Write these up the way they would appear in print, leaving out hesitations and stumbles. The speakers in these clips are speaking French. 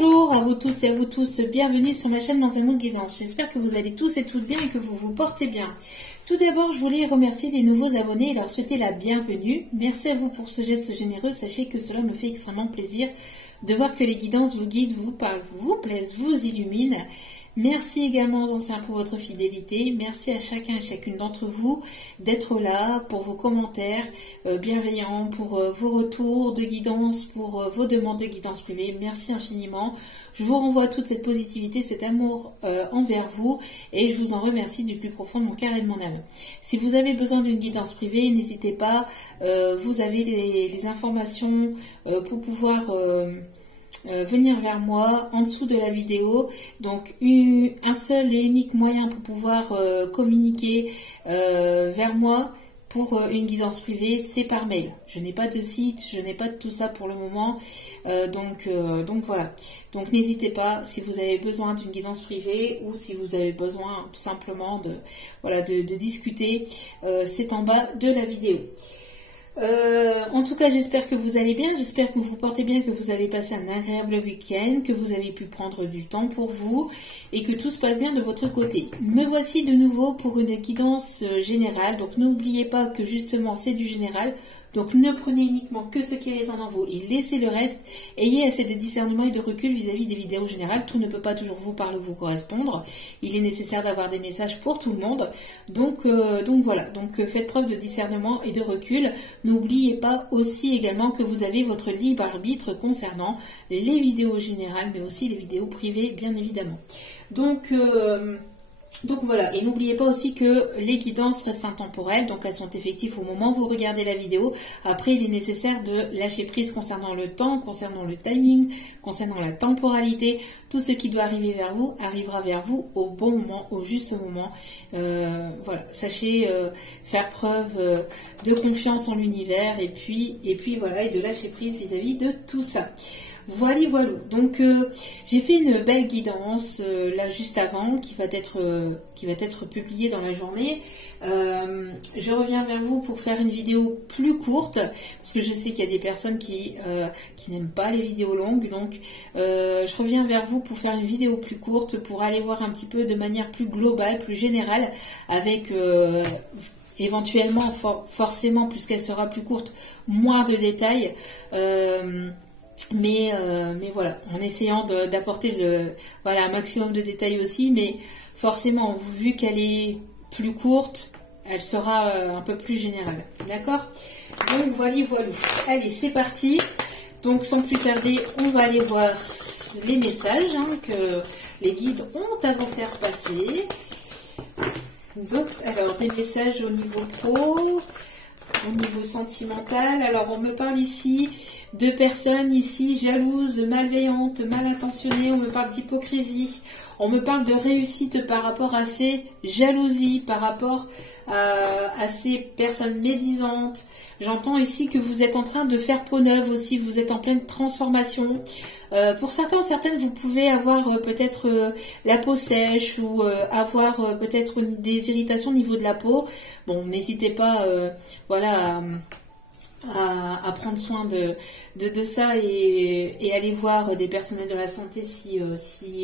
Bonjour à vous toutes et à vous tous, bienvenue sur ma chaîne dans un monde guidance. J'espère que vous allez tous et toutes bien et que vous vous portez bien. Tout d'abord, je voulais remercier les nouveaux abonnés et leur souhaiter la bienvenue. Merci à vous pour ce geste généreux, sachez que cela me fait extrêmement plaisir de voir que les guidances vous guident, vous parlent, vous plaisent, vous illuminent. Merci également aux anciens pour votre fidélité. Merci à chacun et chacune d'entre vous d'être là pour vos commentaires bienveillants, pour vos retours de guidance, pour vos demandes de guidance privée. Merci infiniment. Je vous renvoie toute cette positivité, cet amour envers vous et je vous en remercie du plus profond de mon cœur et de mon âme. Si vous avez besoin d'une guidance privée, n'hésitez pas. Vous avez les informations pour pouvoir... venir vers moi en dessous de la vidéo. Donc un seul et unique moyen pour pouvoir communiquer vers moi pour une guidance privée, c'est par mail. Je n'ai pas de site, je n'ai pas de tout ça pour le moment, donc voilà. Donc n'hésitez pas si vous avez besoin d'une guidance privée ou si vous avez besoin tout simplement de discuter, c'est en bas de la vidéo. En tout cas, j'espère que vous allez bien, j'espère que vous vous portez bien, que vous avez passé un agréable week-end, que vous avez pu prendre du temps pour vous et que tout se passe bien de votre côté. Me voici de nouveau pour une guidance générale, donc n'oubliez pas que justement c'est du général, donc ne prenez uniquement que ce qui résonne en vous et laissez le reste. Ayez assez de discernement et de recul vis-à-vis des vidéos générales, tout ne peut pas toujours vous parler ou vous correspondre, il est nécessaire d'avoir des messages pour tout le monde, donc voilà, donc faites preuve de discernement et de recul. N'oubliez pas aussi également que vous avez votre libre arbitre concernant les vidéos générales, mais aussi les vidéos privées, bien évidemment. Donc voilà, et n'oubliez pas aussi que les guidances restent intemporelles, donc elles sont effectives au moment où vous regardez la vidéo. Après, il est nécessaire de lâcher prise concernant le temps, concernant le timing, concernant la temporalité. Tout ce qui doit arriver vers vous arrivera vers vous au bon moment, au juste moment. Voilà, sachez faire preuve de confiance en l'univers et puis voilà, et de lâcher prise vis-à-vis de tout ça. Voilà. Donc j'ai fait une belle guidance là juste avant qui va être publiée dans la journée. Je reviens vers vous pour faire une vidéo plus courte parce que je sais qu'il y a des personnes qui n'aiment pas les vidéos longues. Donc je reviens vers vous pour faire une vidéo plus courte pour aller voir un petit peu de manière plus globale, plus générale avec... éventuellement, forcément, puisqu'elle sera plus courte, moins de détails. Mais voilà, en essayant d'apporter un maximum de détails aussi, mais forcément, vu qu'elle est plus courte, elle sera un peu plus générale. D'accord? Donc voilà. Allez, c'est parti. Donc sans plus tarder, on va aller voir les messages que les guides ont à vous faire passer. Donc, alors, des messages au niveau pro, au niveau sentimental. Alors, on me parle ici de personnes ici jalouses, malveillantes, mal intentionnées. On me parle d'hypocrisie. On me parle de réussite par rapport à ces jalousies, par rapport à ces personnes médisantes. J'entends ici que vous êtes en train de faire peau neuve aussi. Vous êtes en pleine transformation. Pour certains ou certaines, vous pouvez avoir peut-être la peau sèche ou avoir peut-être des irritations au niveau de la peau. Bon, n'hésitez pas à prendre soin de ça et aller voir des personnels de la santé si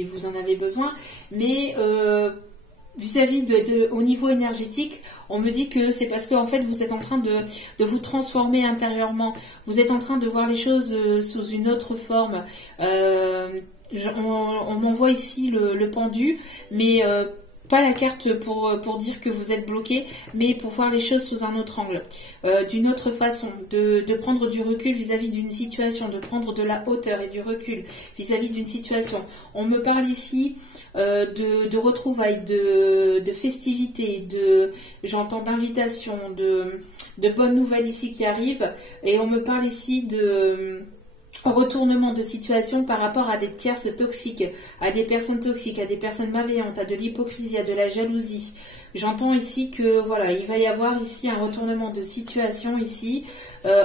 vous en avez besoin. Mais vis-à-vis au niveau énergétique, on me dit que c'est parce que en fait vous êtes en train de vous transformer intérieurement. Vous êtes en train de voir les choses sous une autre forme. On m'envoie ici le pendu, mais pas la carte pour dire que vous êtes bloqué, mais pour voir les choses sous un autre angle, d'une autre façon, de prendre du recul vis-à-vis d'une situation, de prendre de la hauteur et du recul vis-à-vis d'une situation. On me parle ici de retrouvailles, de festivités, j'entends d'invitations, de bonnes nouvelles ici qui arrivent, et on me parle ici de retournement de situation par rapport à des tierces toxiques, à des personnes toxiques, à des personnes malveillantes, à de l'hypocrisie, à de la jalousie. J'entends ici que voilà, il va y avoir ici un retournement de situation ici.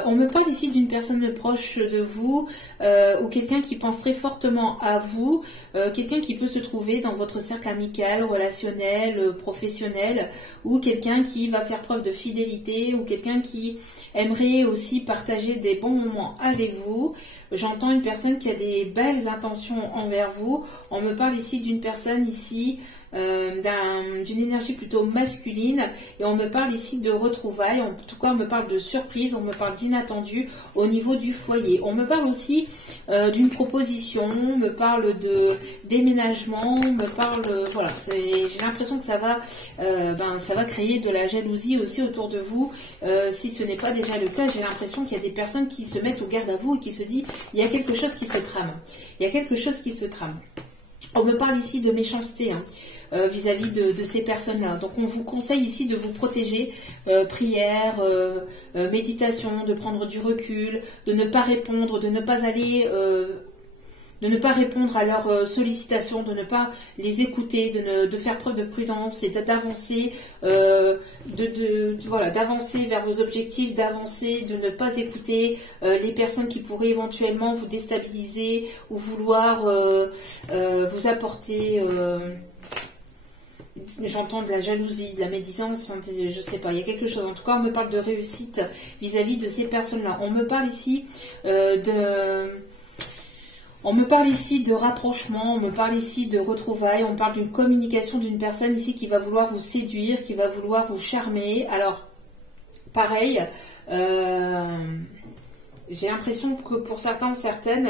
On me parle ici d'une personne proche de vous ou quelqu'un qui pense très fortement à vous, quelqu'un qui peut se trouver dans votre cercle amical, relationnel, professionnel, ou quelqu'un qui va faire preuve de fidélité, ou quelqu'un qui aimerait aussi partager des bons moments avec vous. J'entends une personne qui a des belles intentions envers vous. On me parle ici d'une personne ici, d'une énergie plutôt masculine, et on me parle ici de retrouvailles, en tout cas on me parle de surprise, on me parle d'inattendu au niveau du foyer. On me parle aussi d'une proposition, on me parle de déménagement, on me parle, voilà, j'ai l'impression que ça va créer de la jalousie aussi autour de vous. Si ce n'est pas déjà le cas, j'ai l'impression qu'il y a des personnes qui se mettent au garde à vous et qui se disent il y a quelque chose qui se trame. Il y a quelque chose qui se trame. On me parle ici de méchanceté vis-à-vis de ces personnes-là. Donc on vous conseille ici de vous protéger, prière, méditation, de prendre du recul, de ne pas répondre, de ne pas aller... de ne pas répondre à leurs sollicitations, de ne pas les écouter, de faire preuve de prudence et d'avancer, voilà, d'avancer vers vos objectifs, d'avancer, de ne pas écouter les personnes qui pourraient éventuellement vous déstabiliser ou vouloir vous apporter... J'entends de la jalousie, de la médisance, je sais pas, il y a quelque chose. En tout cas, on me parle de réussite vis-à-vis de ces personnes-là. On me parle ici On me parle ici de rapprochement, on me parle ici de retrouvailles, on parle d'une communication d'une personne ici qui va vouloir vous séduire, qui va vouloir vous charmer. Alors, pareil, j'ai l'impression que pour certains, certaines,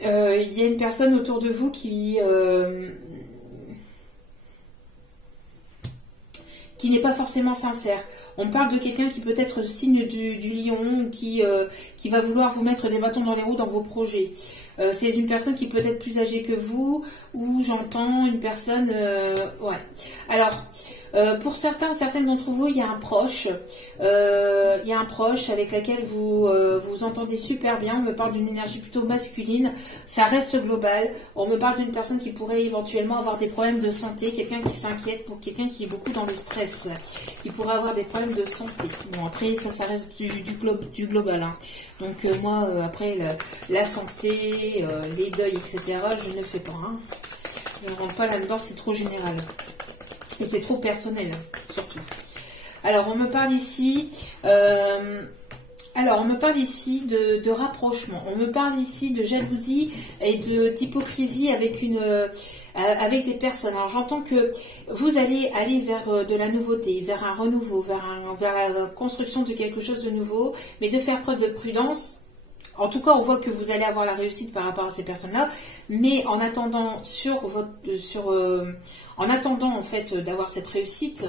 il y a une personne autour de vous qui n'est pas forcément sincère. On parle de quelqu'un qui peut être signe du lion, qui va vouloir vous mettre des bâtons dans les roues dans vos projets. C'est une personne qui peut être plus âgée que vous, ou j'entends une personne... ouais. Alors, pour certains, certaines d'entre vous, il y a un proche. Il y a un proche avec lequel vous vous entendez super bien. On me parle d'une énergie plutôt masculine. Ça reste global. On me parle d'une personne qui pourrait éventuellement avoir des problèmes de santé. Quelqu'un qui s'inquiète, pour quelqu'un qui est beaucoup dans le stress. Qui pourrait avoir des problèmes de santé. Bon, après, ça reste du global. Hein. Donc, moi, après, la santé, les deuils, etc., je ne fais pas. Hein. Je ne rentre pas là-dedans, c'est trop général. Et c'est trop personnel, surtout. Alors, on me parle ici... on me parle ici de rapprochement. On me parle ici de jalousie et d'hypocrisie avec des personnes. Alors, j'entends que vous allez aller vers de la nouveauté, vers un renouveau, vers la construction de quelque chose de nouveau, mais de faire preuve de prudence. En tout cas, on voit que vous allez avoir la réussite par rapport à ces personnes-là, mais en attendant en attendant en fait d'avoir cette réussite,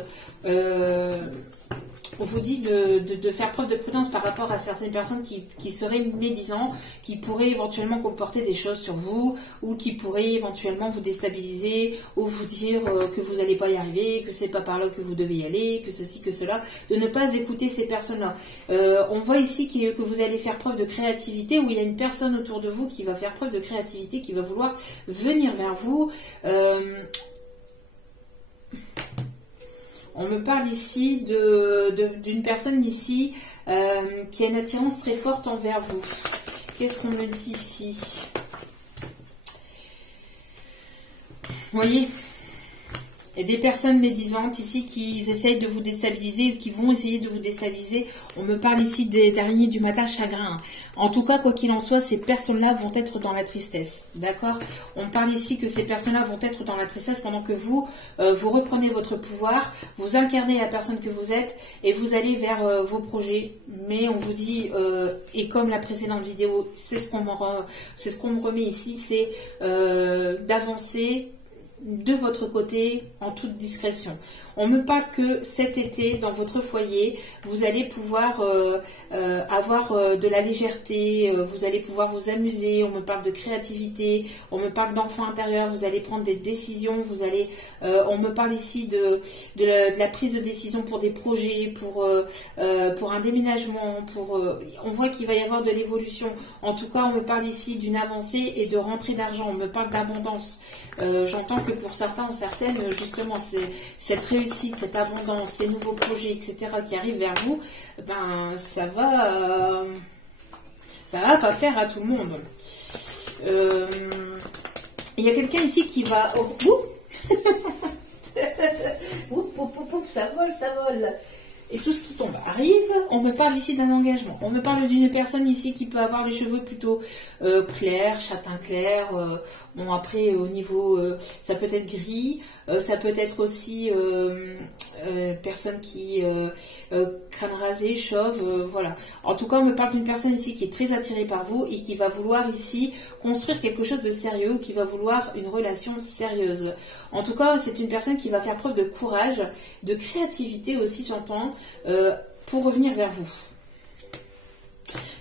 on vous dit de faire preuve de prudence par rapport à certaines personnes qui seraient médisants, qui pourraient éventuellement comporter des choses sur vous, ou qui pourraient éventuellement vous déstabiliser, ou vous dire que vous n'allez pas y arriver, que c'est pas par là que vous devez y aller, que ceci, que cela, de ne pas écouter ces personnes-là. On voit ici que vous allez faire preuve de créativité, où il y a une personne autour de vous qui va faire preuve de créativité, qui va vouloir venir vers vous. On me parle ici d'une personne ici qui a une attirance très forte envers vous. Qu'est-ce qu'on me dit ici? Vous voyez, il y a des personnes médisantes ici qui essayent de vous déstabiliser ou qui vont essayer de vous déstabiliser. On me parle ici des araignées du matin chagrin. En tout cas, quoi qu'il en soit, ces personnes-là vont être dans la tristesse. D'accord? On parle ici que ces personnes-là vont être dans la tristesse pendant que vous reprenez votre pouvoir, vous incarnez la personne que vous êtes et vous allez vers vos projets. Mais on vous dit, et comme la précédente vidéo, c'est ce qu'on me remet ici, c'est d'avancer de votre côté en toute discrétion. On me parle que cet été, dans votre foyer, vous allez pouvoir avoir de la légèreté, vous allez pouvoir vous amuser, on me parle de créativité, on me parle d'enfant intérieur, vous allez prendre des décisions, on me parle ici de la prise de décision pour des projets, pour un déménagement, on voit qu'il va y avoir de l'évolution. En tout cas, on me parle ici d'une avancée et de rentrée d'argent, on me parle d'abondance. J'entends que pour certains, certaines, justement, cette réussite, cette abondance, ces nouveaux projets, etc., qui arrivent vers vous, ben, ça va pas plaire à tout le monde. Il y a quelqu'un ici qui va... Oh, ça vole, ça vole. Et tout ce qui tombe arrive. On me parle ici d'un engagement. On me parle d'une personne ici qui peut avoir les cheveux plutôt clairs, châtain clair. Bon, après, au niveau, ça peut être gris. Ça peut être aussi personne qui crâne rasé, chauve. Voilà. En tout cas, on me parle d'une personne ici qui est très attirée par vous et qui va vouloir ici construire quelque chose de sérieux ou qui va vouloir une relation sérieuse. En tout cas, c'est une personne qui va faire preuve de courage, de créativité aussi, j'entends, pour revenir vers vous.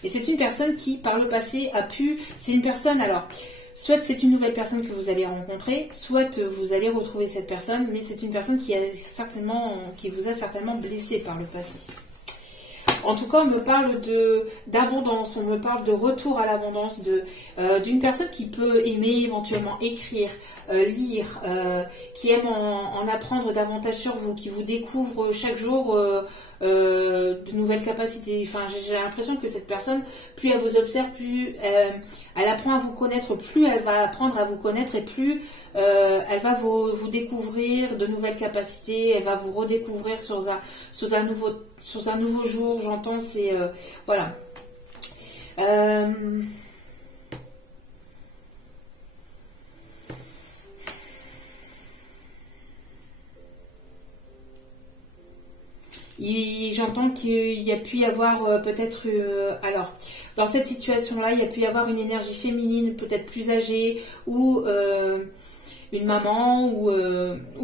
Et c'est une personne qui, par le passé, a pu... C'est une personne, alors, soit c'est une nouvelle personne que vous allez rencontrer, soit vous allez retrouver cette personne, mais c'est une personne qui vous a certainement blessé par le passé. En tout cas, on me parle d'abondance, on me parle de retour à l'abondance, d'une personne qui peut aimer éventuellement écrire, lire, qui aime en apprendre davantage sur vous, qui vous découvre chaque jour de nouvelles capacités. Enfin, j'ai l'impression que cette personne, plus elle vous observe, plus elle apprend à vous connaître, plus elle va apprendre à vous connaître et plus elle va vous découvrir de nouvelles capacités, elle va vous redécouvrir sous un nouveau jour, j'entends, c'est... voilà. J'entends qu'il y a pu y avoir peut-être... alors, dans cette situation-là, il y a pu y avoir une énergie féminine peut-être plus âgée ou... une maman ou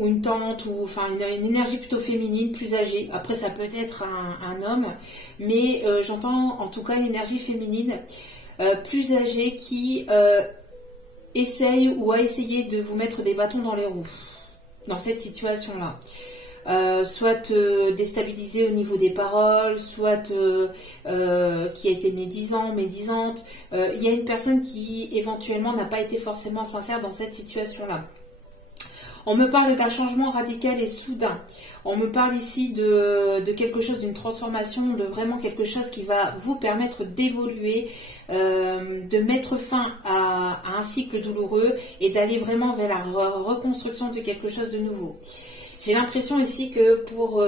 une tante, ou enfin une énergie plutôt féminine, plus âgée. Après, ça peut être un homme, mais j'entends en tout cas une énergie féminine plus âgée qui essaye ou a essayé de vous mettre des bâtons dans les roues dans cette situation-là. Soit déstabilisée au niveau des paroles, soit qui a été médisante. Il y a une personne qui éventuellement n'a pas été forcément sincère dans cette situation-là. On me parle d'un changement radical et soudain. On me parle ici de quelque chose, d'une transformation, de vraiment quelque chose qui va vous permettre d'évoluer, de mettre fin à un cycle douloureux et d'aller vraiment vers la reconstruction de quelque chose de nouveau. J'ai l'impression ici que pour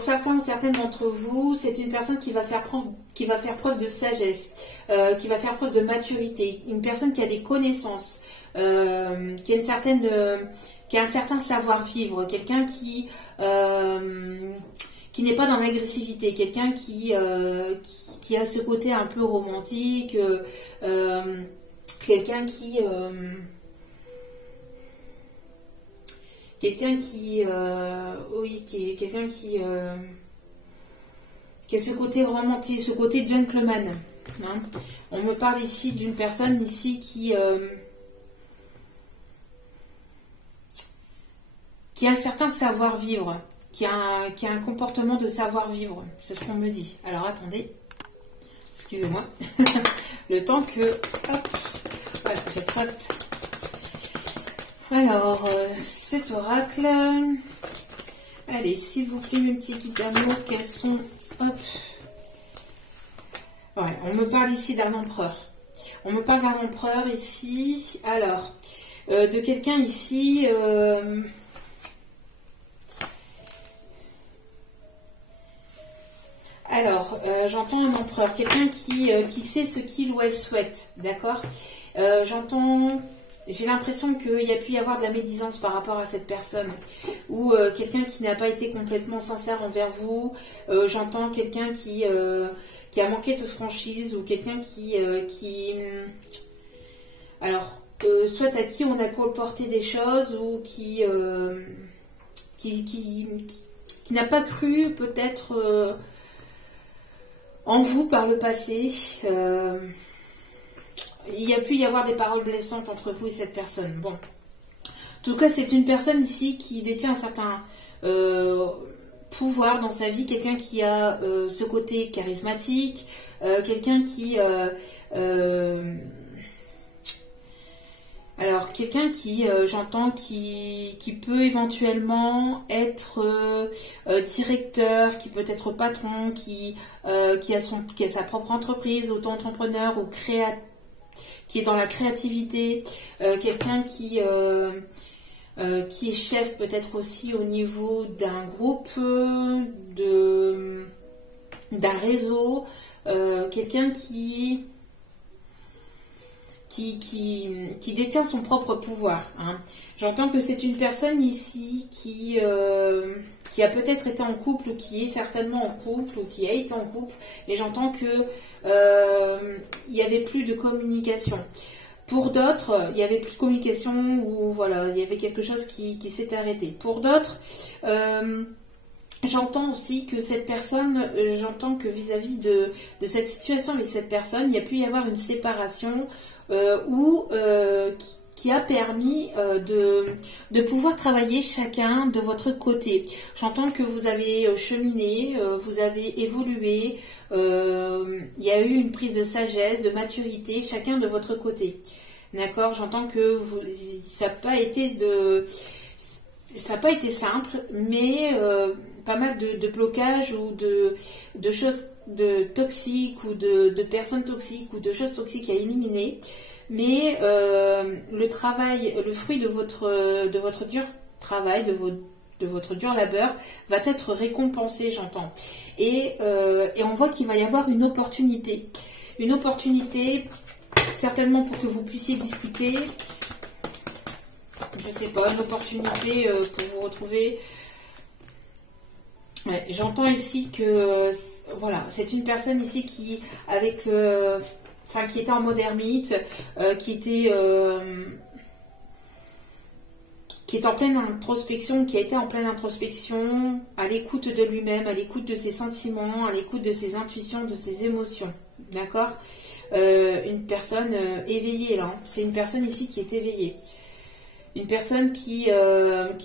certaines d'entre vous, c'est une personne qui va faire preuve de sagesse, qui va faire preuve de maturité, une personne qui a des connaissances, qui a un certain savoir-vivre, quelqu'un qui n'est pas dans l'agressivité, quelqu'un qui a ce côté un peu romantique, quelqu'un qui a ce côté romantique, ce côté gentleman. Hein. On me parle ici d'une personne ici qui a un certain savoir-vivre, qui a un comportement de savoir-vivre. C'est ce qu'on me dit. Alors attendez, excusez-moi, le temps que... Hop, voilà, j'attrape. Alors, cet oracle... Allez, s'il vous plaît, mes petits guides d'amour, quels sont... Hop. Ouais, on me parle ici d'un empereur. On me parle d'un empereur ici. Alors, de quelqu'un ici... Alors, j'entends un empereur, quelqu'un qui sait ce qu'il ou elle souhaite, d'accord. J'ai l'impression qu'il y a pu y avoir de la médisance par rapport à cette personne, ou quelqu'un qui n'a pas été complètement sincère envers vous. J'entends quelqu'un qui a manqué de franchise, ou quelqu'un alors, soit à qui on a colporté des choses, ou qui n'a pas cru peut-être... en vous par le passé, il y a pu y avoir des paroles blessantes entre vous et cette personne. Bon, en tout cas, c'est une personne ici qui détient un certain pouvoir dans sa vie, quelqu'un qui a ce côté charismatique, quelqu'un qui... alors, quelqu'un qui, j'entends, qui peut éventuellement être directeur, qui peut être patron, qui a sa propre entreprise, auto-entrepreneur ou qui est dans la créativité, quelqu'un qui qui est chef peut-être aussi au niveau d'un groupe, d'un réseau, quelqu'un qui détient son propre pouvoir. Hein. J'entends que c'est une personne ici qui a peut-être été en couple ou qui est certainement en couple ou qui a été en couple, mais j'entends que il n'y avait plus de communication. Pour d'autres, il n'y avait plus de communication ou voilà, il y avait quelque chose qui s'est arrêté. Pour d'autres, j'entends aussi que cette personne, j'entends que vis-à-vis de cette situation avec cette personne, il y a pu y avoir une séparation qui a permis de pouvoir travailler chacun de votre côté. J'entends que vous avez cheminé, vous avez évolué, il y a eu une prise de sagesse, de maturité, chacun de votre côté. D'accord? J'entends que ça n'a pas été simple, mais pas mal de blocages ou de choses toxiques ou de personnes toxiques ou de choses toxiques à éliminer. Mais le travail, le fruit de votre dur travail, de votre dur labeur va être récompensé, j'entends. Et on voit qu'il va y avoir une opportunité. Une opportunité, certainement pour que vous puissiez discuter. Je sais pas, une opportunité pour vous retrouver. Ouais, j'entends ici que voilà, c'est une personne ici qui était en mode ermite, qui était en pleine introspection, qui a été en pleine introspection, à l'écoute de lui-même, à l'écoute de ses sentiments, à l'écoute de ses intuitions, de ses émotions. D'accord? Une personne éveillée là. Hein. C'est une personne ici qui est éveillée. Une personne qui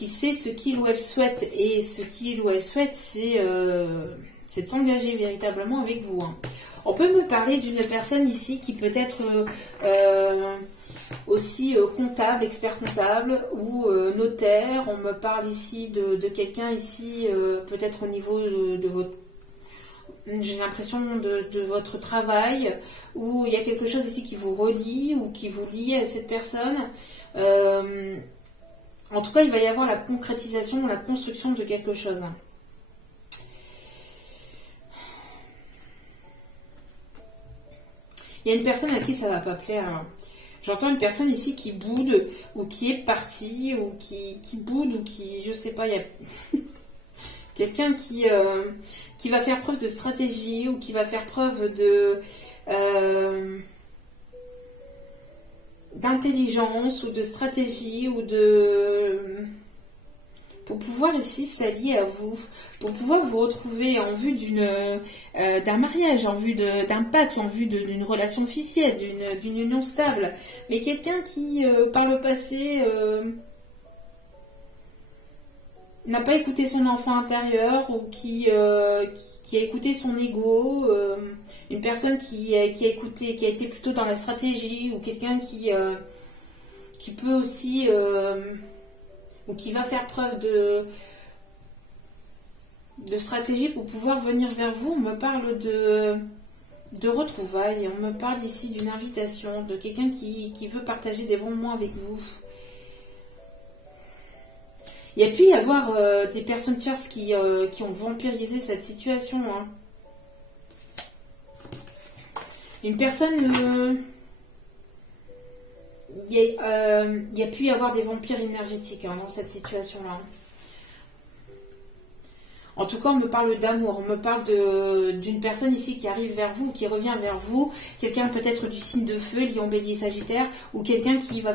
sait ce qu'il ou elle souhaite. Et ce qu'il ou elle souhaite, c'est de s'engager véritablement avec vous. Hein. On peut me parler d'une personne ici qui peut être aussi comptable, expert comptable ou notaire. On me parle ici de quelqu'un ici, peut-être au niveau de votre... J'ai l'impression de votre travail, où il y a quelque chose ici qui vous relie ou qui vous lie à cette personne. En tout cas, il va y avoir la concrétisation, la construction de quelque chose. Il y a une personne à qui ça va pas plaire. Alors. J'entends une personne ici qui boude, ou qui est partie, ou qui boude, ou qui, je sais pas, il y a quelqu'un qui va faire preuve de stratégie, ou qui va faire preuve d'intelligence, ou de stratégie, ou pour pouvoir ici s'allier à vous, pour pouvoir vous retrouver en vue d'un mariage, en vue d'un pacte, en vue d'une relation officielle, d'une union stable. Mais quelqu'un qui, par le passé, n'a pas écouté son enfant intérieur ou qui a écouté son ego, une personne qui a été plutôt dans la stratégie, ou quelqu'un qui peut aussi... ou qui va faire preuve de stratégie pour pouvoir venir vers vous. On me parle de retrouvailles, on me parle ici d'une invitation, de quelqu'un qui veut partager des bons moments avec vous. Il y a pu y avoir des personnes tierces qui ont vampirisé cette situation. Hein. Une personne... il y a pu y avoir des vampires énergétiques dans cette situation-là. En tout cas, on me parle d'amour, on me parle d'une personne ici qui arrive vers vous, qui revient vers vous, quelqu'un peut-être du signe de feu, Lion, Bélier, Sagittaire, ou quelqu'un qui va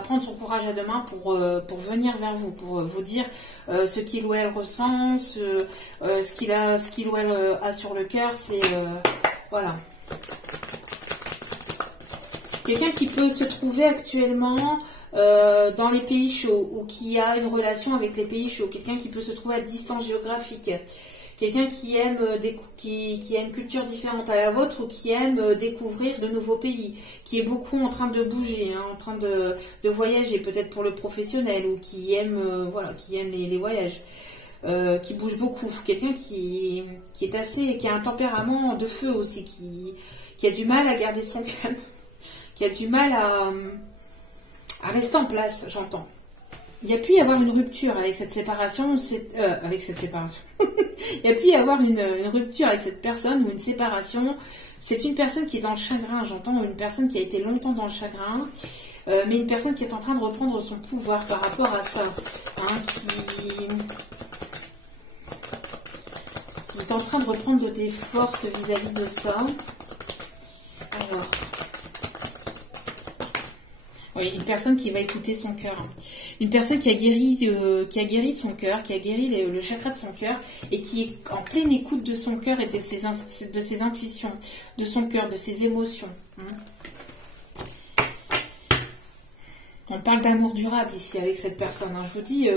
prendre son courage à deux mains pour venir vers vous, pour vous dire ce qu'il ou elle ressent, ce qu'il ou elle a sur le cœur, c'est... voilà. Quelqu'un qui peut se trouver actuellement dans les pays chauds ou qui a une relation avec les pays chauds. Quelqu'un qui peut se trouver à distance géographique. Quelqu'un qui aime qui a une culture différente à la vôtre ou qui aime découvrir de nouveaux pays. Qui est beaucoup en train de bouger, hein, en train de voyager, peut-être pour le professionnel, ou qui aime, les voyages. Qui bouge beaucoup. Quelqu'un qui a un tempérament de feu aussi, qui a du mal à garder son calme. Qui a du mal à rester en place, j'entends. il y a pu y avoir une rupture avec cette séparation, il y a pu y avoir une rupture avec cette personne ou une séparation. C'est une personne qui est dans le chagrin, j'entends une personne qui a été longtemps dans le chagrin, mais une personne qui est en train de reprendre son pouvoir par rapport à ça, hein, qui est en train de reprendre des forces vis-à-vis de ça. Alors, oui, une personne qui va écouter son cœur. Une personne qui a guéri de son cœur, qui a guéri le chakra de son cœur et qui est en pleine écoute de son cœur et de ses intuitions, de son cœur, de ses émotions. On parle d'amour durable ici avec cette personne. Hein. Je vous dis,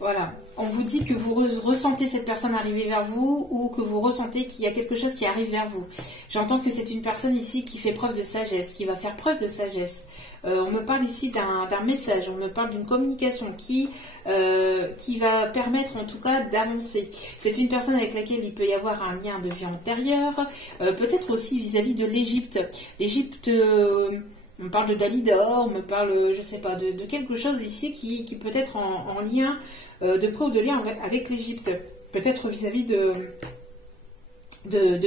voilà, on vous dit que vous ressentez cette personne arriver vers vous ou que vous ressentez qu'il y a quelque chose qui arrive vers vous. J'entends que c'est une personne ici qui fait preuve de sagesse, qui va faire preuve de sagesse. On me parle ici d'un message, on me parle d'une communication qui va permettre en tout cas d'avancer. C'est une personne avec laquelle il peut y avoir un lien de vie antérieure, peut-être aussi vis-à-vis de l'Égypte. L'Égypte... on me parle de Dalida, on me parle, je sais pas, de quelque chose ici qui peut être en lien, de près ou de lien avec l'Égypte. Peut-être vis-à-vis de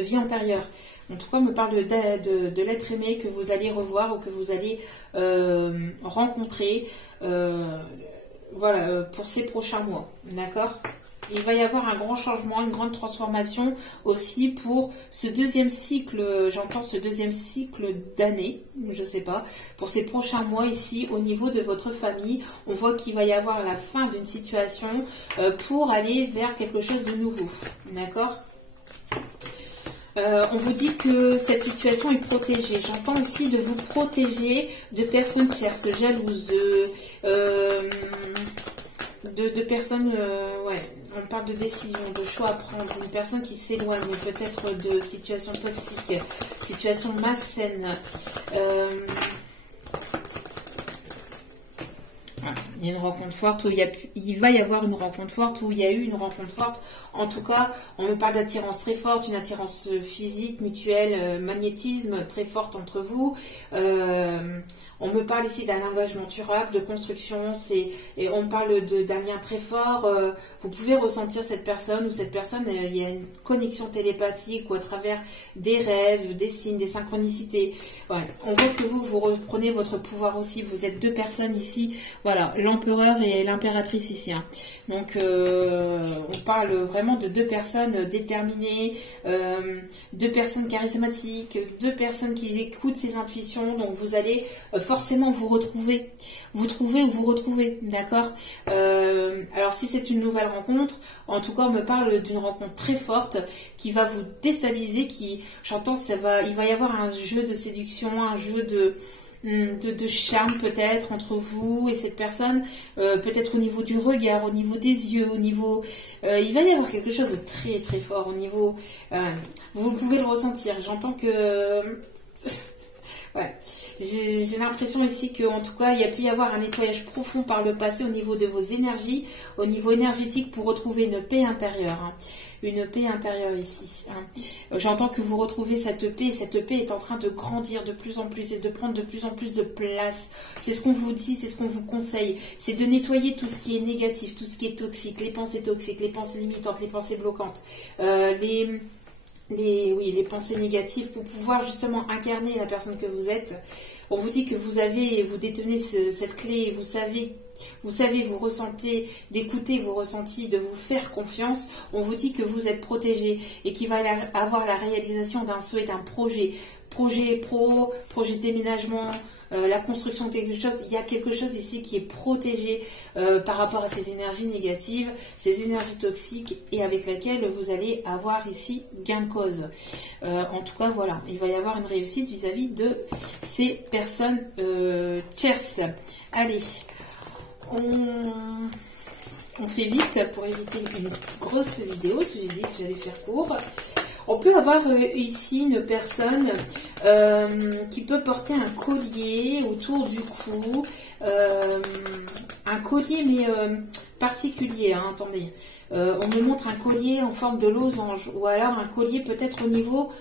vie antérieure. En tout cas, on me parle de l'être aimé que vous allez revoir ou que vous allez rencontrer voilà, pour ces prochains mois. D'accord ? Il va y avoir un grand changement, une grande transformation aussi pour ce deuxième cycle, j'entends ce deuxième cycle d'année, je sais pas, pour ces prochains mois ici au niveau de votre famille. On voit qu'il va y avoir la fin d'une situation pour aller vers quelque chose de nouveau. D'accord ? On vous dit que cette situation est protégée. J'entends aussi de vous protéger de personnes tierces, jalouses, de personnes, ouais, on parle de décision, de choix à prendre, une personne qui s'éloigne peut-être de situations toxiques, situations malsaines. Il y a une rencontre forte, il va y avoir une rencontre forte, où il y a eu une rencontre forte. En tout cas, on me parle d'attirance très forte, une attirance physique, mutuelle, magnétisme très forte entre vous. On me parle ici d'un engagement durable, de construction, et on me parle d'un lien très fort. Vous pouvez ressentir cette personne, ou cette personne, il y a une connexion télépathique, ou à travers des rêves, des signes, des synchronicités. Ouais. On voit que vous reprenez votre pouvoir aussi. Vous êtes deux personnes ici, voilà, l'empereur et l'impératrice ici. Hein. Donc, on parle vraiment de deux personnes déterminées, deux personnes charismatiques, deux personnes qui écoutent ses intuitions. Donc, vous allez forcément vous retrouver. Vous trouvez ou vous retrouvez, d'accord ? Alors, si c'est une nouvelle rencontre, en tout cas, on me parle d'une rencontre très forte qui va vous déstabiliser, j'entends, il va y avoir un jeu de séduction, un jeu de charme peut-être entre vous et cette personne, peut-être au niveau du regard, au niveau des yeux, au niveau... il va y avoir quelque chose de très très fort au niveau... vous pouvez le ressentir, j'entends que... ouais. J'ai l'impression ici qu'en tout cas, il y a pu y avoir un nettoyage profond par le passé au niveau de vos énergies, au niveau énergétique pour retrouver une paix intérieure. Hein. Une paix intérieure ici. Hein. J'entends que vous retrouvez cette paix et cette paix est en train de grandir de plus en plus et de prendre de plus en plus de place. C'est ce qu'on vous dit, c'est ce qu'on vous conseille. C'est de nettoyer tout ce qui est négatif, tout ce qui est toxique, les pensées toxiques, les pensées limitantes, les pensées bloquantes, les pensées négatives pour pouvoir justement incarner la personne que vous êtes. On vous dit que vous détenez cette clé, vous savez, vous ressentez, d'écouter vos ressentis, de vous faire confiance. On vous dit que vous êtes protégé et qu'il va avoir la réalisation d'un souhait, d'un projet pro, projet de déménagement, la construction de quelque chose. Il y a quelque chose ici qui est protégé par rapport à ces énergies négatives, ces énergies toxiques et avec laquelle vous allez avoir ici gain de cause. En tout cas, voilà, il va y avoir une réussite vis-à-vis de ces personnes tierces. Allez, on fait vite pour éviter une grosse vidéo, parce que j'ai dit que j'allais faire court. On peut avoir ici une personne qui peut porter un collier autour du cou, un collier mais particulier, hein, attendez. On me montre un collier en forme de losange, ou alors un collier peut-être au niveau,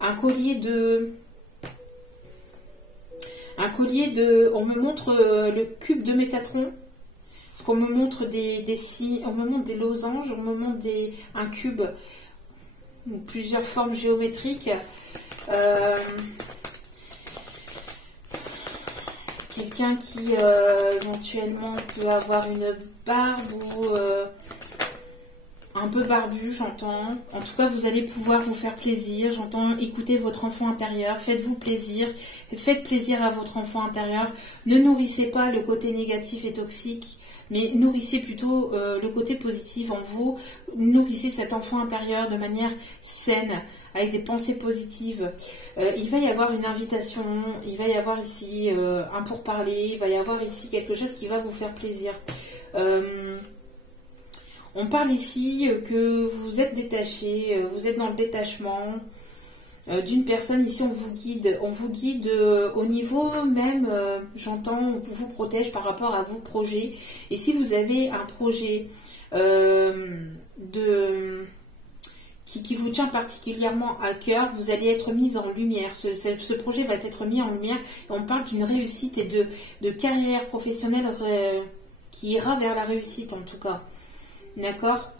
un collier de, on me montre le cube de Métatron. Parce qu'on me montre des signes, on me montre des losanges, on me montre un cube, ou plusieurs formes géométriques. Quelqu'un qui éventuellement peut avoir une barbe ou un peu barbu, j'entends. En tout cas, vous allez pouvoir vous faire plaisir. J'entends écouter votre enfant intérieur. Faites-vous plaisir. Faites plaisir à votre enfant intérieur. Ne nourrissez pas le côté négatif et toxique, mais nourrissez plutôt le côté positif en vous. Nourrissez cet enfant intérieur de manière saine, avec des pensées positives. Il va y avoir une invitation, il va y avoir ici un pourparler, il va y avoir ici quelque chose qui va vous faire plaisir. On parle ici que vous êtes détaché, vous êtes dans le détachement d'une personne. Ici, on vous guide au niveau même, j'entends, on vous protège par rapport à vos projets. Et si vous avez un projet qui vous tient particulièrement à cœur, vous allez être mis en lumière. Ce projet va être mis en lumière. Et on parle d'une réussite et de carrière professionnelle qui ira vers la réussite en tout cas. D'accord.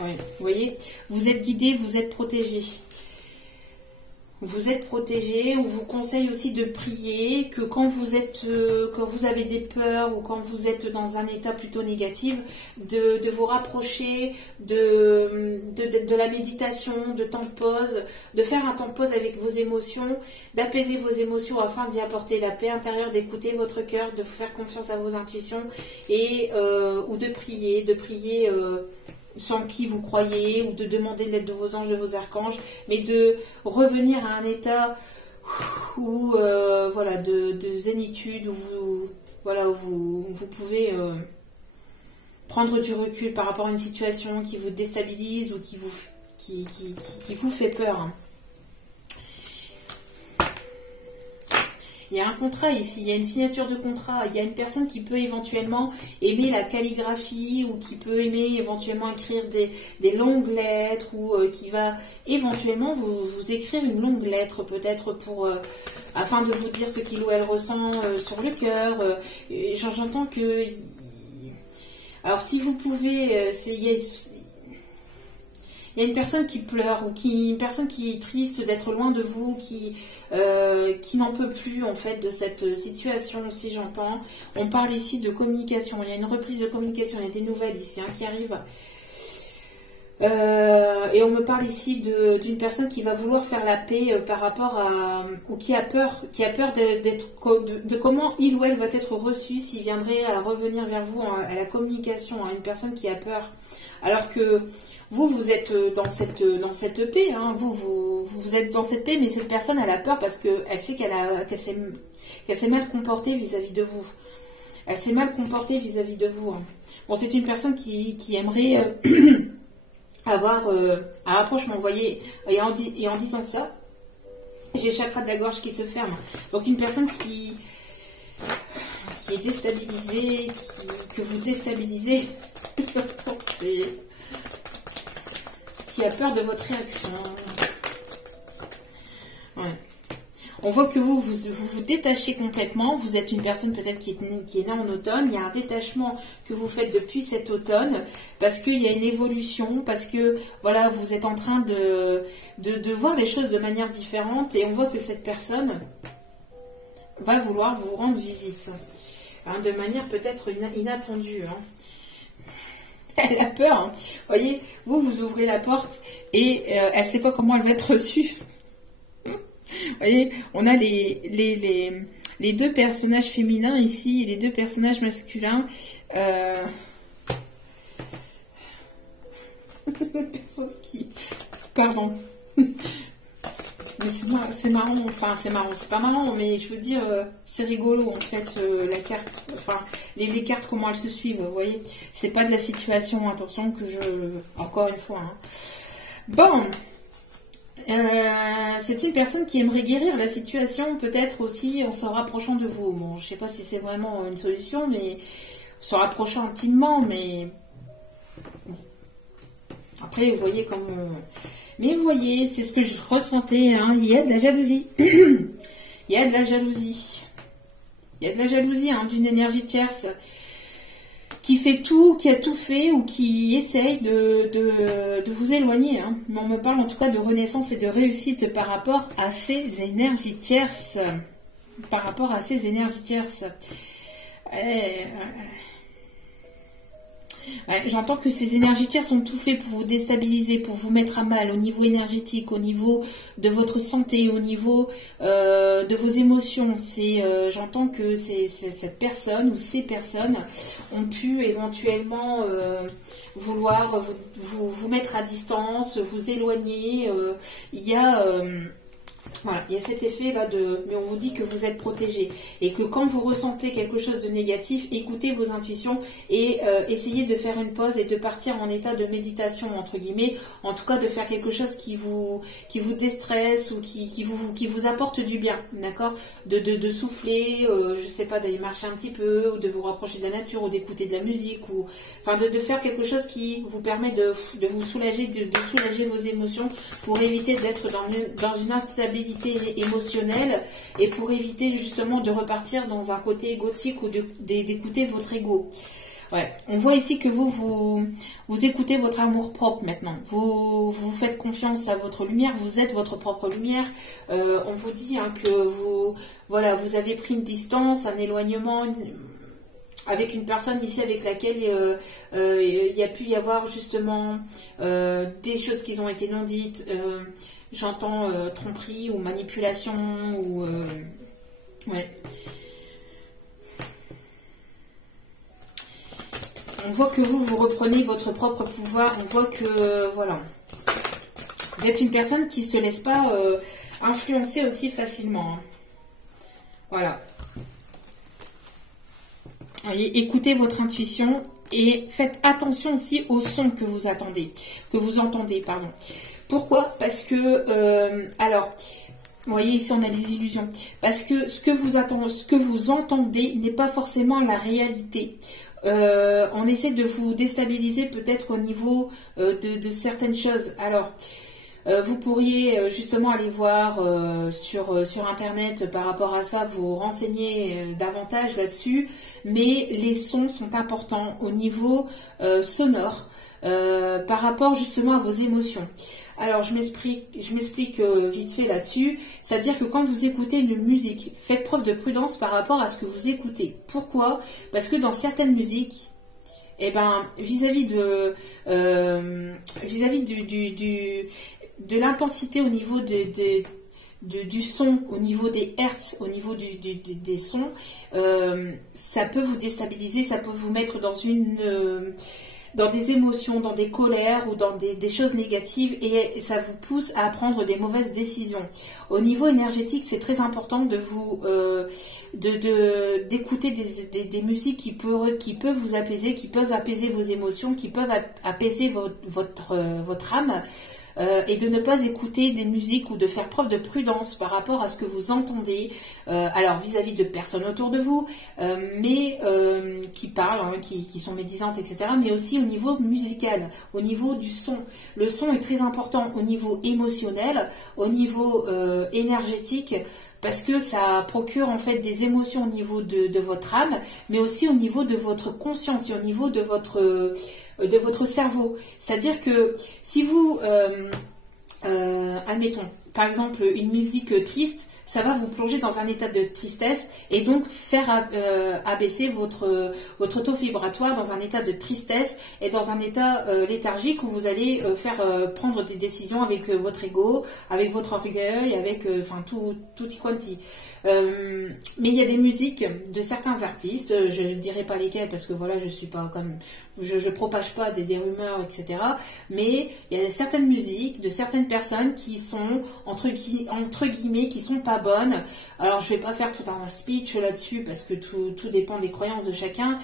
Oui, vous voyez, vous êtes guidé, vous êtes protégé. Vous êtes protégé. On vous conseille aussi de prier, que quand vous avez des peurs ou quand vous êtes dans un état plutôt négatif, de vous rapprocher de la méditation, de temps de pause, de faire un temps de pause avec vos émotions, d'apaiser vos émotions afin d'y apporter la paix intérieure, d'écouter votre cœur, de faire confiance à vos intuitions et ou de prier sans qui vous croyez, ou de demander l'aide de vos anges, de vos archanges, mais de revenir à un état où, voilà, de zénitude, où vous pouvez prendre du recul par rapport à une situation qui vous déstabilise ou qui vous fait peur. Hein. Il y a un contrat ici, il y a une signature de contrat, il y a une personne qui peut éventuellement aimer la calligraphie ou qui peut aimer éventuellement écrire des longues lettres ou qui va éventuellement vous écrire une longue lettre peut-être afin de vous dire ce qu'il ou elle ressent sur le cœur. J'entends que... Alors si vous pouvez... Il y a une personne qui pleure ou une personne qui est triste d'être loin de vous, qui n'en peut plus en fait de cette situation aussi, j'entends. On parle ici de communication, il y a une reprise de communication, il y a des nouvelles ici qui arrivent. Et on me parle ici d'une personne qui va vouloir faire la paix par rapport à... ou qui a peur de comment il ou elle va être reçu s'il viendrait à revenir vers vous à la communication, une personne qui a peur. Alors que... Vous êtes dans cette paix, hein. Vous êtes dans cette paix, mais cette personne, elle a peur parce qu'elle sait qu'elle s'est mal comportée vis-à-vis de vous. Elle s'est mal comportée vis-à-vis de vous. Hein. Bon, c'est une personne qui aimerait avoir un rapprochement, vous voyez, et en disant ça, j'ai le chakra de la gorge qui se ferme. Donc une personne qui est déstabilisée, que vous déstabilisez, qui a peur de votre réaction. Ouais. On voit que vous détachez complètement. Vous êtes une personne peut-être qui est née en automne. Il y a un détachement que vous faites depuis cet automne parce qu'il y a une évolution, parce que voilà, vous êtes en train de voir les choses de manière différente et on voit que cette personne va vouloir vous rendre visite. Hein, de manière peut-être inattendue. Hein. Elle a peur. Hein. Vous voyez, vous ouvrez la porte et elle ne sait pas comment elle va être reçue. Vous voyez, on a les deux personnages féminins ici et les deux personnages masculins. Personne qui... Pardon. Mais c'est marrant, enfin c'est marrant, c'est pas marrant, mais je veux dire, c'est rigolo en fait, la carte, enfin, les cartes, comment elles se suivent, vous voyez, c'est pas de la situation, attention que encore une fois, hein. Bon, c'est une personne qui aimerait guérir la situation, peut-être aussi en se rapprochant de vous, bon, je sais pas si c'est vraiment une solution, mais se rapprochant intimement, mais... Après, vous voyez comment... Mais vous voyez, c'est ce que je ressentais, hein. Il y a de la jalousie. Il y a de la jalousie. Il y a de la jalousie, hein, d'une énergie tierce qui fait tout, qui a tout fait ou qui essaye de vous éloigner. Hein. Mais on me parle en tout cas de renaissance et de réussite par rapport à ces énergies tierces. Par rapport à ces énergies tierces. Ouais, j'entends que ces énergies tierces ont tout fait pour vous déstabiliser, pour vous mettre à mal au niveau énergétique, au niveau de votre santé, au niveau de vos émotions. J'entends que cette personne ou ces personnes ont pu éventuellement vouloir vous mettre à distance, vous éloigner. Voilà, il y a cet effet là mais on vous dit que vous êtes protégé et que quand vous ressentez quelque chose de négatif, écoutez vos intuitions et essayez de faire une pause et de partir en état de méditation entre guillemets, en tout cas de faire quelque chose qui vous déstresse ou qui vous apporte du bien, d'accord, de souffler, je sais pas, d'aller marcher un petit peu ou de vous rapprocher de la nature ou d'écouter de la musique ou enfin de faire quelque chose qui vous permet de vous soulager, de soulager vos émotions pour éviter d'être dans une instabilité émotionnelle et pour éviter justement de repartir dans un côté égotique ou d'écouter votre ego. Ouais. On voit ici que vous écoutez votre amour propre maintenant. Vous faites confiance à votre lumière, vous êtes votre propre lumière. On vous dit hein, que vous avez pris une distance, un éloignement avec une personne ici avec laquelle il y a pu y avoir justement des choses qui ont été non dites. J'entends tromperie ou manipulation ou... ouais. On voit que vous reprenez votre propre pouvoir. On voit que, voilà. Vous êtes une personne qui ne se laisse pas influencer aussi facilement. Hein. Voilà. Voyez, écoutez votre intuition et faites attention aussi au son que vous entendez, pardon. Pourquoi? Parce que, alors, vous voyez ici on a les illusions. Parce que ce que vous entendez n'est pas forcément la réalité. On essaie de vous déstabiliser peut-être au niveau de certaines choses. Alors, vous pourriez justement aller voir sur Internet par rapport à ça, vous renseigner davantage là-dessus. Mais les sons sont importants au niveau sonore par rapport justement à vos émotions. Alors, je m'explique vite fait là-dessus. C'est-à-dire que quand vous écoutez une musique, faites preuve de prudence par rapport à ce que vous écoutez. Pourquoi? Parce que dans certaines musiques, eh ben, vis-à-vis de l'intensité au niveau du son, au niveau des hertz, au niveau des sons, ça peut vous déstabiliser, ça peut vous mettre dans des émotions, dans des colères ou dans des choses négatives et ça vous pousse à prendre des mauvaises décisions. Au niveau énergétique, c'est très important d'écouter des musiques qui peuvent vous apaiser, qui peuvent apaiser vos émotions, qui peuvent apaiser votre âme. Et de ne pas écouter des musiques ou de faire preuve de prudence par rapport à ce que vous entendez, alors vis-à-vis de personnes autour de vous, mais qui parlent, hein, qui sont médisantes, etc., mais aussi au niveau musical, au niveau du son. Le son est très important au niveau émotionnel, au niveau énergétique, parce que ça procure en fait des émotions au niveau de votre âme, mais aussi au niveau de votre conscience et au niveau de votre cerveau. C'est-à-dire que si vous, admettons, par exemple, une musique triste, ça va vous plonger dans un état de tristesse et donc faire abaisser votre taux vibratoire dans un état de tristesse et dans un état léthargique où vous allez prendre des décisions avec votre ego, avec votre orgueil, avec enfin tout y quanti. Mais il y a des musiques de certains artistes, je ne dirai pas lesquels parce que voilà, je suis pas comme je propage pas des rumeurs, etc. Mais il y a certaines musiques de certaines personnes qui sont entre guillemets qui sont pas pas bonnes. Alors je vais pas faire tout un speech là-dessus parce que tout dépend des croyances de chacun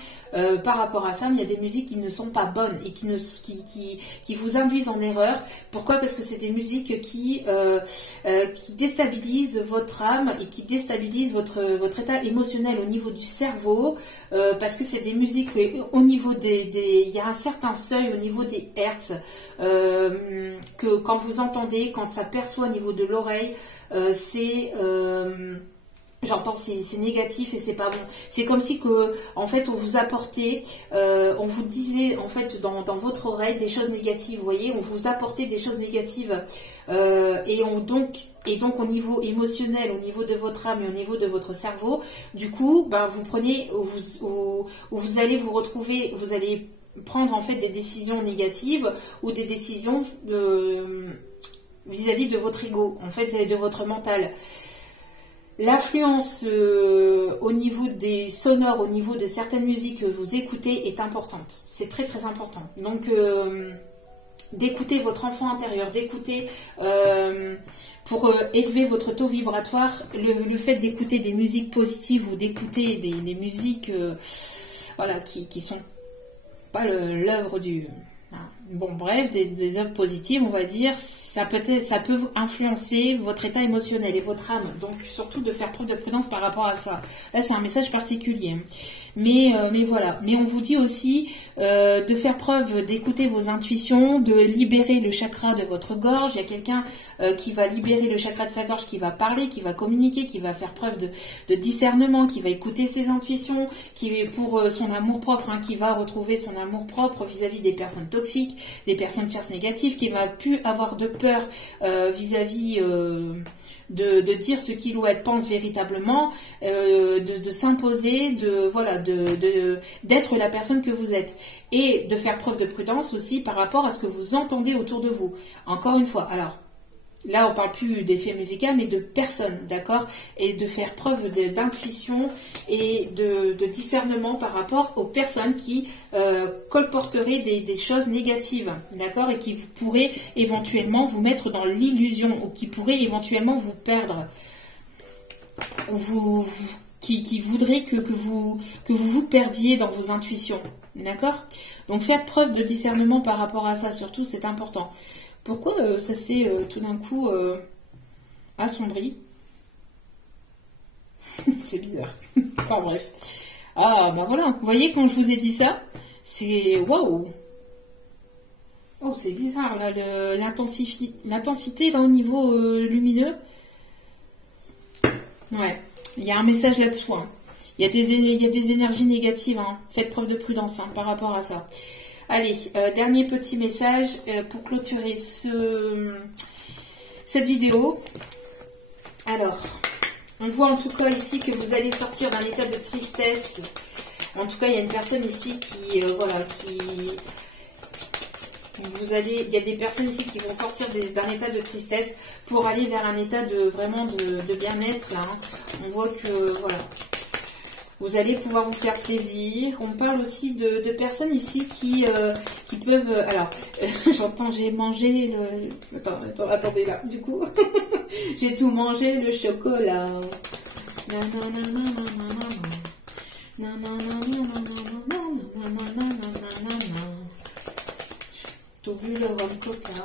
par rapport à ça, mais il y a des musiques qui ne sont pas bonnes et qui vous induisent en erreur. Pourquoi? Parce que c'est des musiques qui déstabilisent votre âme et qui déstabilisent votre état émotionnel au niveau du cerveau, parce que c'est des musiques au niveau il y a un certain seuil au niveau des hertz, que quand vous entendez, quand ça perçoit au niveau de l'oreille, j'entends, c'est négatif et c'est pas bon. C'est comme si en fait on vous apportait, on vous disait en fait dans votre oreille des choses négatives. Vous voyez, on vous apportait des choses négatives, et donc au niveau émotionnel, au niveau de votre âme et au niveau de votre cerveau, du coup, ben vous prenez, vous allez vous retrouver, vous allez prendre en fait des décisions négatives ou des décisions vis-à-vis de votre ego, en fait, de votre mental. L'influence au niveau des sonores, au niveau de certaines musiques que vous écoutez est importante. C'est très très important. Donc d'écouter votre enfant intérieur, d'écouter pour élever votre taux vibratoire, le fait d'écouter des musiques positives ou d'écouter des musiques voilà, qui sont pas l'œuvre du... Bon, bref, des œuvres positives, on va dire, ça peut influencer votre état émotionnel et votre âme. Donc, surtout de faire preuve de prudence par rapport à ça. Là, c'est un message particulier. Mais voilà. Mais on vous dit aussi de faire preuve, d'écouter vos intuitions, de libérer le chakra de votre gorge. Il y a quelqu'un qui va libérer le chakra de sa gorge, qui va parler, qui va communiquer, qui va faire preuve de discernement, qui va écouter ses intuitions, qui est pour son amour propre, hein, qui va retrouver son amour propre vis-à-vis des personnes toxiques, des personnes chers négatives, qui va plus avoir de peur vis-à-vis de dire ce qu'il ou elle pense véritablement, de s'imposer, d'être la personne que vous êtes, et de faire preuve de prudence aussi par rapport à ce que vous entendez autour de vous. Encore une fois, alors là on parle plus d'effet musical mais de personnes, d'accord, et de faire preuve d'intuition et de discernement par rapport aux personnes qui colporteraient des choses négatives, d'accord, et qui pourraient éventuellement vous mettre dans l'illusion ou qui pourraient éventuellement vous perdre, qui voudraient que vous perdiez dans vos intuitions, d'accord. Donc faites preuve de discernement par rapport à ça, surtout, c'est important. Pourquoi ça s'est tout d'un coup assombri? C'est bizarre. Enfin bref. Ah bah voilà, vous voyez quand je vous ai dit ça, c'est waouh. Oh c'est bizarre là, l'intensité là au niveau lumineux. Ouais, il y a un message là-dessous. Hein. Il y a des énergies négatives. Hein. Faites preuve de prudence hein, par rapport à ça. Allez, dernier petit message pour clôturer cette vidéo. Alors, on voit en tout cas ici que vous allez sortir d'un état de tristesse. En tout cas, il y a une personne ici qui, il y a des personnes ici qui vont sortir d'un état de tristesse pour aller vers un état de bien-être. Là, hein. On voit que, voilà. Vous allez pouvoir vous faire plaisir. On parle aussi de personnes ici qui peuvent... Alors, j'entends, j'ai mangé le... Attendez là, du coup. J'ai tout mangé, le chocolat. Tout vu le rhum coca.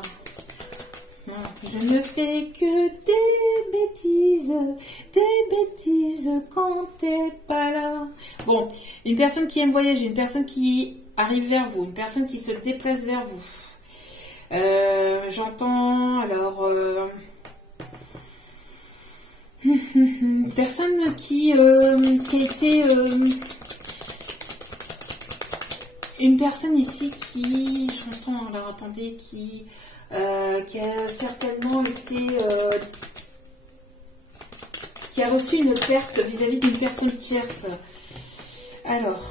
Je ne fais que des bêtises quand t'es pas là. Bon, une personne qui aime voyager, une personne qui arrive vers vous, une personne qui se déplace vers vous. J'entends, alors... une personne qui a été... une personne ici qui... J'entends, alors attendez, qui a certainement été... qui a reçu une perte vis-à-vis d'une personne tierce. Alors...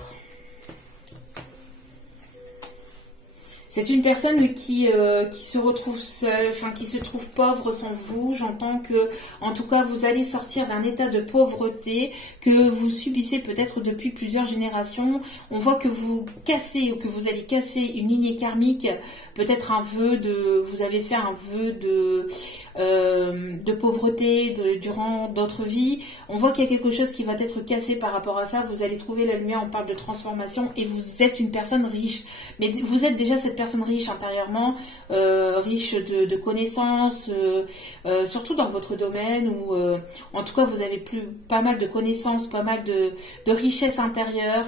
C'est une personne qui se retrouve seule, enfin qui se trouve pauvre sans vous. J'entends que, en tout cas, vous allez sortir d'un état de pauvreté que vous subissez peut-être depuis plusieurs générations. On voit que vous cassez ou que vous allez casser une lignée karmique, peut-être un vœu de, vous avez fait un vœu de pauvreté durant d'autres vies. On voit qu'il y a quelque chose qui va être cassé par rapport à ça. Vous allez trouver la lumière, on parle de transformation et vous êtes une personne riche. Mais vous êtes déjà cette personne riche intérieurement, riche de connaissances, surtout dans votre domaine où en tout cas vous avez pas mal de connaissances, pas mal de richesses intérieures.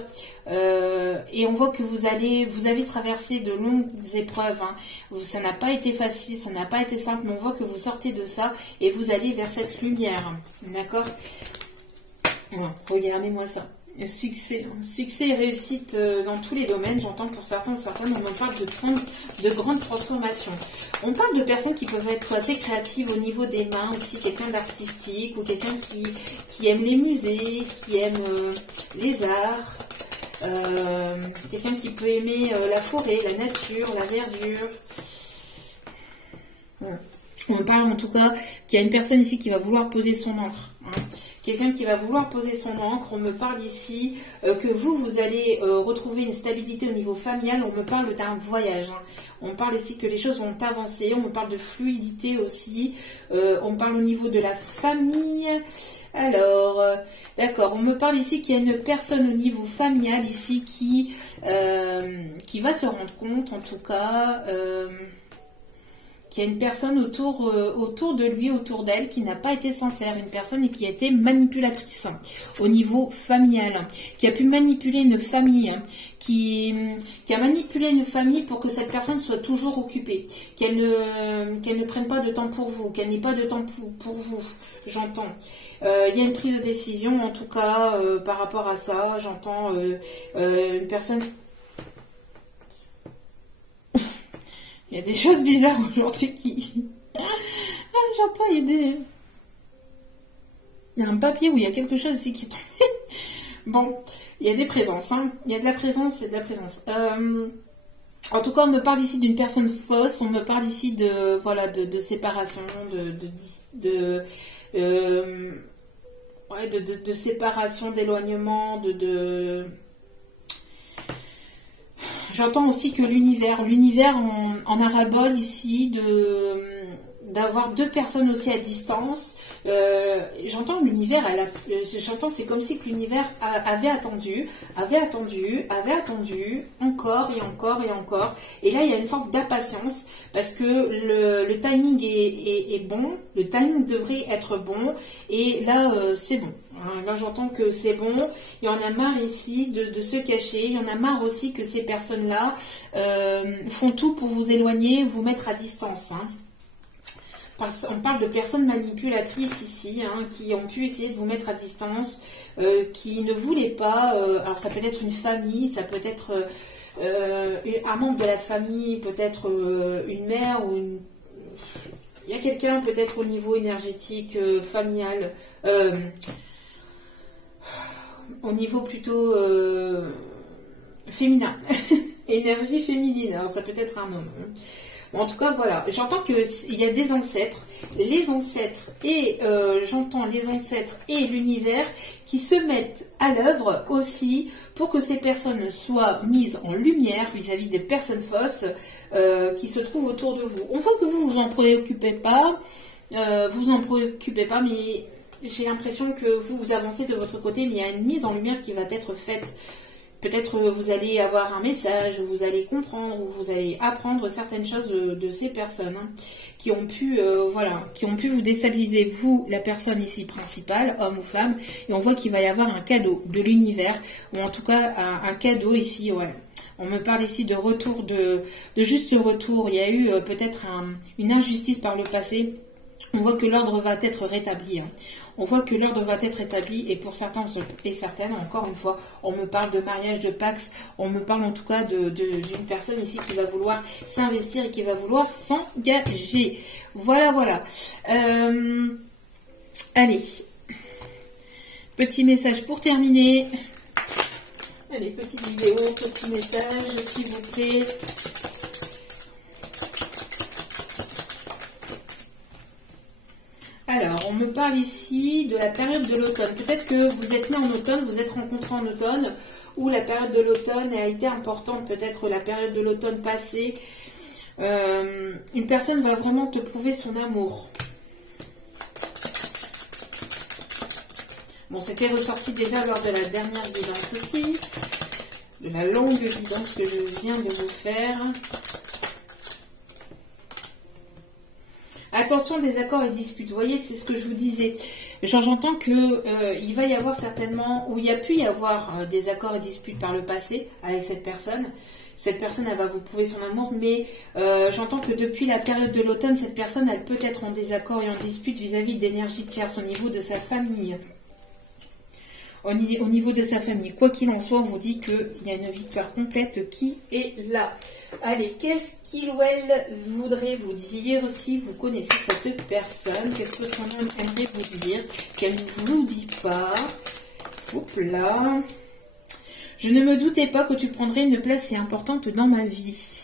Et on voit que vous avez traversé de longues épreuves, hein. Ça n'a pas été facile, ça n'a pas été simple, mais on voit que vous sortez de ça et vous allez vers cette lumière, d'accord? Voilà, regardez-moi ça. Succès et réussite dans tous les domaines. J'entends pour certains, certaines, on en parle de grandes transformations. On parle de personnes qui peuvent être assez créatives au niveau des mains aussi, quelqu'un d'artistique ou quelqu'un qui aime les musées, qui aime les arts, quelqu'un qui peut aimer la forêt, la nature, la verdure. On parle en tout cas qu'il y a une personne ici qui va vouloir poser son encre, hein. Quelqu'un qui va vouloir poser son encre. On me parle ici que vous allez retrouver une stabilité au niveau familial. On me parle d'un voyage, hein. On parle ici que les choses vont avancer. On me parle de fluidité aussi. On parle au niveau de la famille. Alors, d'accord, on me parle ici qu'il y a une personne au niveau familial ici qui va se rendre compte, en tout cas... qu'il y a une personne autour de lui, autour d'elle, qui n'a pas été sincère, une personne qui a été manipulatrice, hein, au niveau familial, hein, qui a pu manipuler une famille, hein, qui a manipulé une famille pour que cette personne soit toujours occupée, qu'elle ne prenne pas de temps pour vous, qu'elle n'ait pas de temps pour vous, j'entends. Il y a une prise de décision, en tout cas, par rapport à ça, j'entends une personne... Il y a des choses bizarres aujourd'hui qui... j'entends, il y a un papier où il y a quelque chose ici qui est tombé. Bon, il y a des présences, hein. Il y a de la présence, il y a de la présence. En tout cas, on me parle ici d'une personne fausse, on me parle ici de, voilà, de séparation, de séparation, d'éloignement, J'entends aussi que l'univers en a ras-le-bol ici d'avoir deux personnes aussi à distance. J'entends l'univers, j'entends, c'est comme si que l'univers avait attendu, encore et encore et encore. Et là, il y a une forme d'impatience parce que le timing est bon, le timing devrait être bon. Et là, c'est bon. Là, j'entends que c'est bon. Il y en a marre ici de se cacher. Il y en a marre aussi que ces personnes-là font tout pour vous éloigner, vous mettre à distance, hein. On parle de personnes manipulatrices ici, hein, qui ont pu essayer de vous mettre à distance, qui ne voulaient pas. Alors, ça peut être une famille, ça peut être un membre de la famille, peut-être une mère ou une... Il y a quelqu'un peut-être au niveau énergétique, familial, au niveau plutôt féminin, énergie féminine. Alors, ça peut être un homme. En tout cas, voilà, j'entends qu'il y a des ancêtres, les ancêtres et j'entends les ancêtres et l'univers qui se mettent à l'œuvre aussi pour que ces personnes soient mises en lumière vis-à-vis des personnes fausses qui se trouvent autour de vous. On voit que vous en préoccupez pas, mais j'ai l'impression que vous avancez de votre côté, mais il y a une mise en lumière qui va être faite. Peut-être vous allez avoir un message, vous allez comprendre, ou vous allez apprendre certaines choses de ces personnes, hein, qui ont pu vous déstabiliser, vous, la personne ici principale, homme ou femme, et on voit qu'il va y avoir un cadeau de l'univers, ou en tout cas un cadeau ici, ouais. On me parle ici de retour, de juste retour. Il y a eu peut-être une injustice par le passé. On voit que l'ordre va être rétabli, hein. On voit que l'ordre va être établi et pour certains et certaines, encore une fois, on me parle de mariage, de Pax, on me parle en tout cas d'une personne ici qui va vouloir s'investir et qui va vouloir s'engager. Voilà, voilà. Allez, petit message pour terminer. Allez, petite vidéo, petit message, s'il vous plaît. parle ici de la période de l'automne. Peut-être que vous êtes né en automne, vous êtes rencontrés en automne, ou la période de l'automne a été importante, peut-être la période de l'automne passée. Une personne va vraiment te prouver son amour. Bon, c'était ressorti déjà lors de la dernière guidance aussi, de la longue guidance que je viens de vous faire. Attention, désaccords et disputes. Vous voyez, c'est ce que je vous disais. J'entends que il va y avoir certainement, ou il y a pu y avoir des accords et disputes par le passé avec cette personne. Cette personne, elle va vous prouver son amour, mais j'entends que depuis la période de l'automne, cette personne, elle peut être en désaccord et en dispute vis-à-vis d'énergie tierce au niveau de sa famille. Au niveau de sa famille. Quoi qu'il en soit, on vous dit qu'il y a une victoire complète qui est là. Allez, qu'est-ce qu'il ou elle voudrait vous dire si vous connaissez cette personne? Qu'est-ce que son homme aimerait vous dire qu'elle ne vous dit pas? Hop là. Je ne me doutais pas que tu prendrais une place si importante dans ma vie.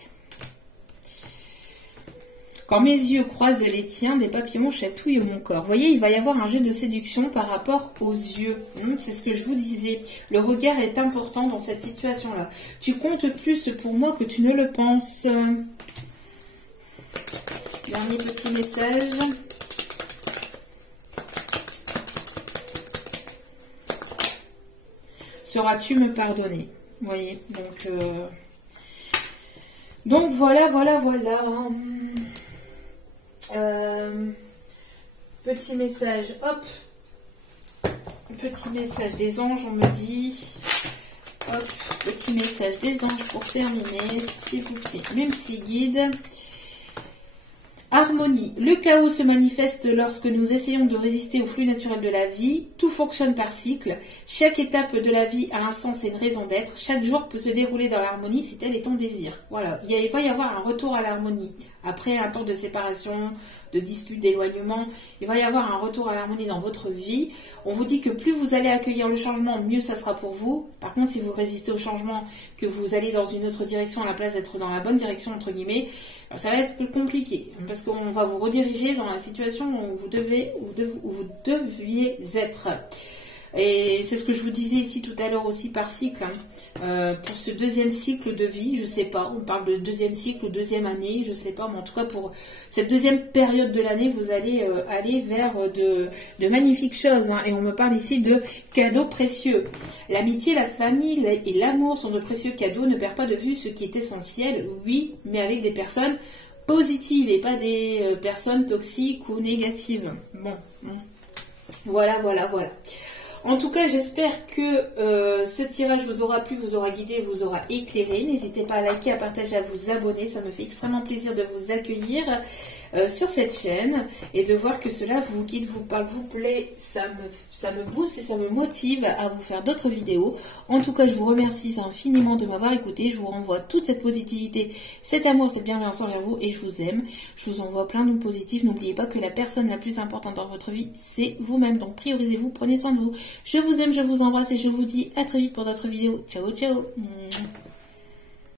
Quand mes yeux croisent les tiens, des papillons chatouillent mon corps. Vous voyez, il va y avoir un jeu de séduction par rapport aux yeux. C'est ce que je vous disais. Le regard est important dans cette situation-là. Tu comptes plus pour moi que tu ne le penses. Dernier petit message. Sauras-tu me pardonner? Vous voyez, donc voilà. Petit message, hop, petit message des anges, on me dit, hop, petit message des anges pour terminer, s'il vous plaît, même si guide. Harmonie. Le chaos se manifeste lorsque nous essayons de résister au flux naturel de la vie. Tout fonctionne par cycle. Chaque étape de la vie a un sens et une raison d'être. Chaque jour peut se dérouler dans l'harmonie si tel est ton désir. Voilà. Il va y avoir un retour à l'harmonie. Après un temps de séparation, de dispute, d'éloignement, il va y avoir un retour à l'harmonie dans votre vie. On vous dit que plus vous allez accueillir le changement, mieux ça sera pour vous. Par contre, si vous résistez au changement, que vous allez dans une autre direction à la place d'être dans la bonne direction, entre guillemets, ça va être plus compliqué. Parce qu'on va vous rediriger dans la situation où vous deviez être. Et c'est ce que je vous disais ici tout à l'heure aussi par cycle. Pour ce deuxième cycle de vie, je sais pas, on parle de deuxième cycle ou deuxième année, je sais pas, mais en tout cas pour cette deuxième période de l'année, vous allez aller vers de magnifiques choses. Et on me parle ici de cadeaux précieux. L'amitié, la famille et l'amour sont de précieux cadeaux. Ne perds pas de vue ce qui est essentiel, oui, mais avec des personnes positives et pas des personnes toxiques ou négatives. Bon, voilà. En tout cas, j'espère que ce tirage vous aura plu, vous aura guidé, vous aura éclairé. N'hésitez pas à liker, à partager, à vous abonner. Ça me fait extrêmement plaisir de vous accueillir sur cette chaîne et de voir que cela vous guide, vous parle, vous plaît. Ça me booste et ça me motive à vous faire d'autres vidéos. En tout cas, je vous remercie infiniment de m'avoir écouté. Je vous renvoie toute cette positivité, cet amour, cette bienveillance envers vous et je vous aime. Je vous envoie plein de positifs. N'oubliez pas que la personne la plus importante dans votre vie, c'est vous-même. Donc, priorisez-vous, prenez soin de vous. Je vous aime, je vous embrasse et je vous dis à très vite pour d'autres vidéos. Ciao, ciao.